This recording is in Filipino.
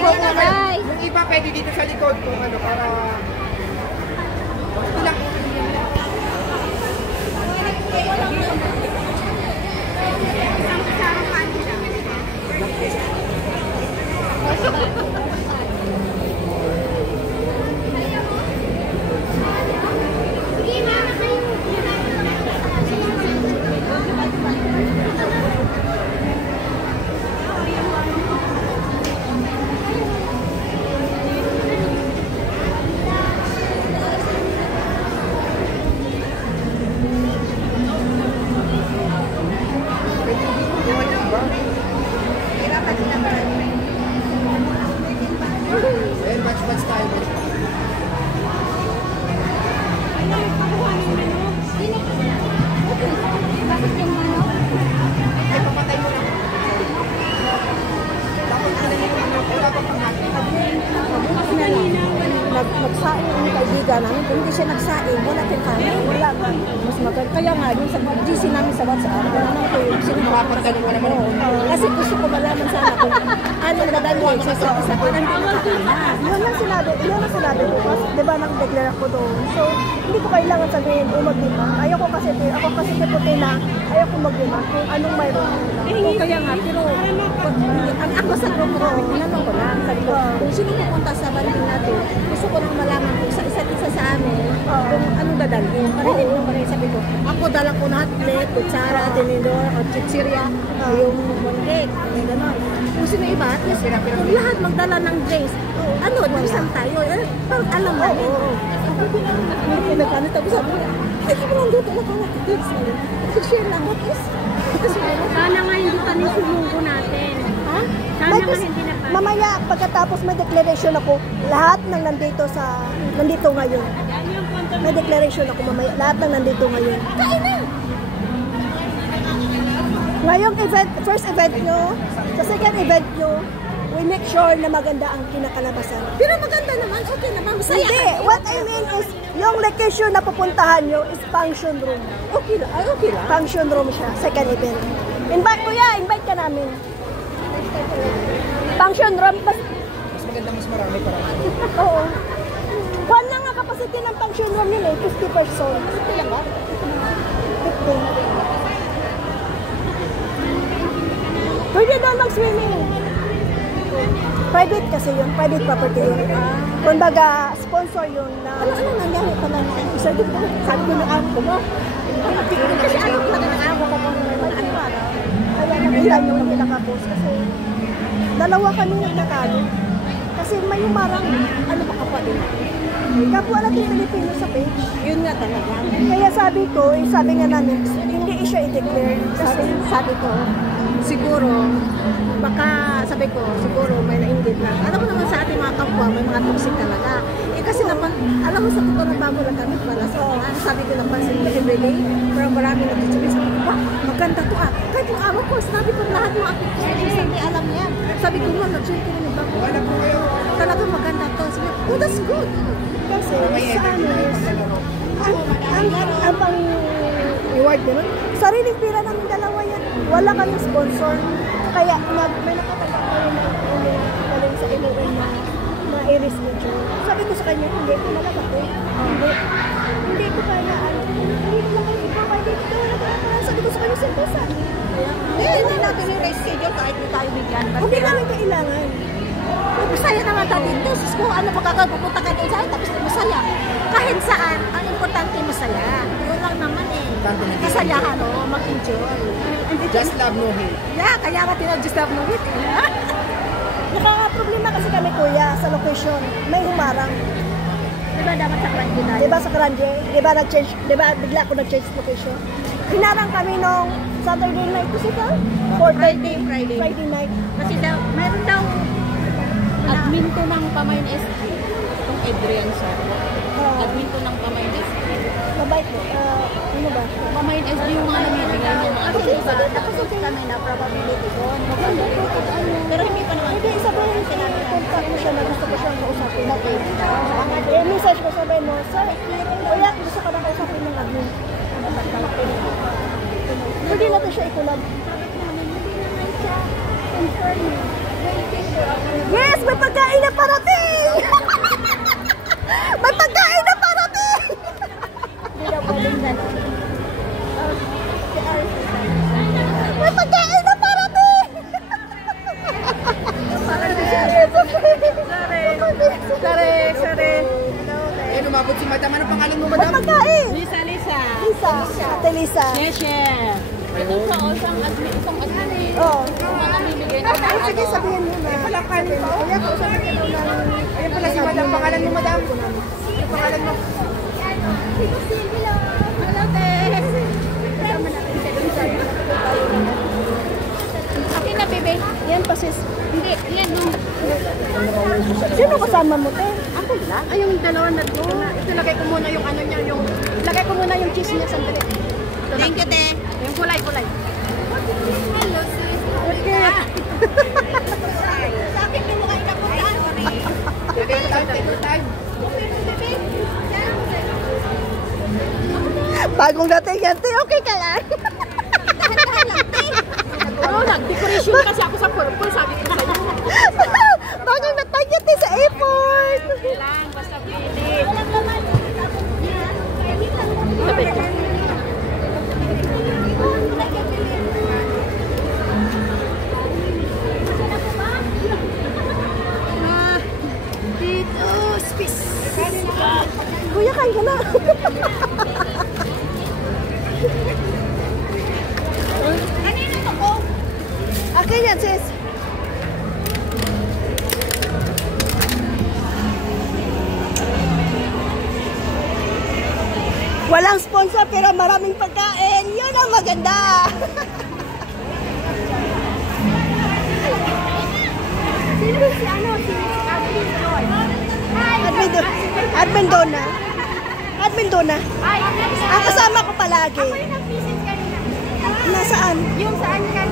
Yung iba pwede dito sa likod kung ano, para... Ito lang. Nagsaing ang kaibigan namin. Kung hindi siya nagsaing, wala din kami. Wala. Mas maganda. Kaya nga, yung sa GC namin sa WhatsApp, wala nang ko yung sinumapagano ko naman. Kasi gusto ko malaman sana kung anong dadalhin sa isa ko. Yun lang sinabi. Yun lang sinabi ko. Diba nag-declare ako doon. So, hindi ko kailangan sabihin o maglima. Ako kasi puti na ayaw ko maglima kung anong mayroon. Kaya nga, pero ako sa group ko, inanong ko lang. Sabi ko, kung sino pupunta sa banding natin, gusto ko nang malaman kung sa isa't isa sa amin kung anong dadalhin. Parehin mo parehin. Sabi ko, ako dala ko lahat, plate, kutsara, tinidor, o chichirya, yung cake, yung gano'n. Kung sino iba, at least kung lahat magdala ng drinks, ano, dusan tayo. Parang alam mo. Ako pinagkano, tapos sabi ko, ay, ako lang dito na kawag drinks. Share lang ako, please. Sana nga hindi pa nisulungko natin. Ha? Sana nga hindi na pa. Mamaya, pagkatapos may declaration ako, lahat ng nandito ngayon. May declaration ako mamaya, lahat ng nandito ngayon. Kain na! Ngayong event, first event nyo, sa second event nyo, we make sure na maganda ang kinakalabasan. Pero maganda naman, okay naman, masaya. Hindi, what I mean is, yung location na pupuntahan nyo is function room. Okay lang, okay lang. Function room siya, second event. Invite kuya, invite ka namin. Function room, mas maganda, mas marami para. Oo. One na nga capacity ng function room nila, 50 person. 50 lang ba? 50. Pwede doon mag-swimming. Private kasi yun, private property yun. Kung baga, sponsor yun na... Ano nangyari pala na? Sabi ko na ako mo. Kasi ano talaga na ako ko kung ano para. Kaya nakita nyo kami nakapost kasi dalawa kami nagkakalo. Kasi may umarang, ano ba kapatid? Kapwa natin Pilipino sa page. Yun nga talaga. Kaya sabi ko, sabi nga namin, hindi siya i-declare. Sabi ko, siguro, baka sabi ko, siguro may nainggit na. Alam mo naman sa ating mga kapwa, may mga toxic talaga. Eh kasi naman, alam mo sa totoo na bago lang kami para sa sabi ko napansin ko everyday, pero marami nag-choose. Wah, maganda to ah. Kahit yung amo ko, sabi ko lahat yung applications, hindi alam yan. Sabi ko mo, nag-choose ko rin yung bago. Talagang maganda to. Sabi ko, oh that's good. Kasi sa ano is, ang pang-reward gano'n, sariling pira namin dalawa yan. Wala kami sponsor. Kaya may nakatagak ko rin galing sa inuun na Iris Medyo. Sabi ko sa kanya, hindi ko nalang ako. Hindi ko kaya, hindi ko lang ikaw, kaya dito na. Sabi ko sa kanya, sentesa. Hindi natin yung race schedule kahit hindi tayo bigyan. Hindi namin kailangan. Masaya naman tayo dito. Sus ko, ano pupunta ka doon sa'yo, tapos masaya. Kahit saan, ang importante masaya. Yun lang naman eh. Masayahan o, mag-enjoy. Just love no hate. Yeah, kaya nga just love no hate. Nakaka-problema kasi kami kuya sa location. May humarang. Diba dapat sa Karanje tayo? Diba sa Karanje? Diba bigla ako nag-change location? Hinarang kami nung Saturday night kasi ka? Friday night. Kasi daw, mayroon daw admin to ng Pamayon SG. Itong Adrian sir. Admin to ng Pamayon SG. Mabait mo. Ano ba? Pamayon SG yung mga namibigay ng mga diba? Nakasulit kami na probability doon. Pero hindi pa naman. Hindi, sabihin sinabi, contact mo siya na gusto ko siyang kausapin. Message ko sabihin mo, sir, kuya, gusto ka na kausapin ng admin. Pwede natin siya ikulab. Yes! may pagkain na parating! May pagkain na parating! May pagkain na parating! Sorry. Ayun, umabot si madam. Ano pangalan mo, May madam? pagkain! Lisa. Lisa. Ate Lisa. Yes, chef. Itong sa isang admin, itong admin. Oo. Itong mamimigay na Ay, sige, sabihin mo na. Wala ka rin pa. Kaya ko sabi ka daw na. Ayun pala si madam. Pangalan mo, madam? Ano pangalan mo? Hello, Tess. Kasama natin si Lisa. Akin na, bebe. Yan pa, sis. Hindi, yan yung... Sino kasama mo, te? Ako lang. Ay, yung dalawa na doon. Ito, lagay ko muna yung ano niya, yung... Lagay ko muna yung cheese niya, sandali. Thank you, te. Yung kulay. Hello, sis. Okay. Sa akin, may mukha ikapuntaan. Take your time. Bagong dating yan, te. Okay ka lang. Oo, nag-decoration kasi ako sa purple, sabi ko sa'yo. Bagong dating yan, te, sa airport. Lang, basta pili. Sabi ko. Kuya, kain ka na. Kanino to ko? Akin yan, sis. Walang sponsor pero maraming pagkain. Yun ang maganda. Sino si ano? Si Admin Joy. Admin Donna. Admin Donna. Ay, Ang kasama ko palagi. nag-visit kanina. Nasaan? Yung saan ka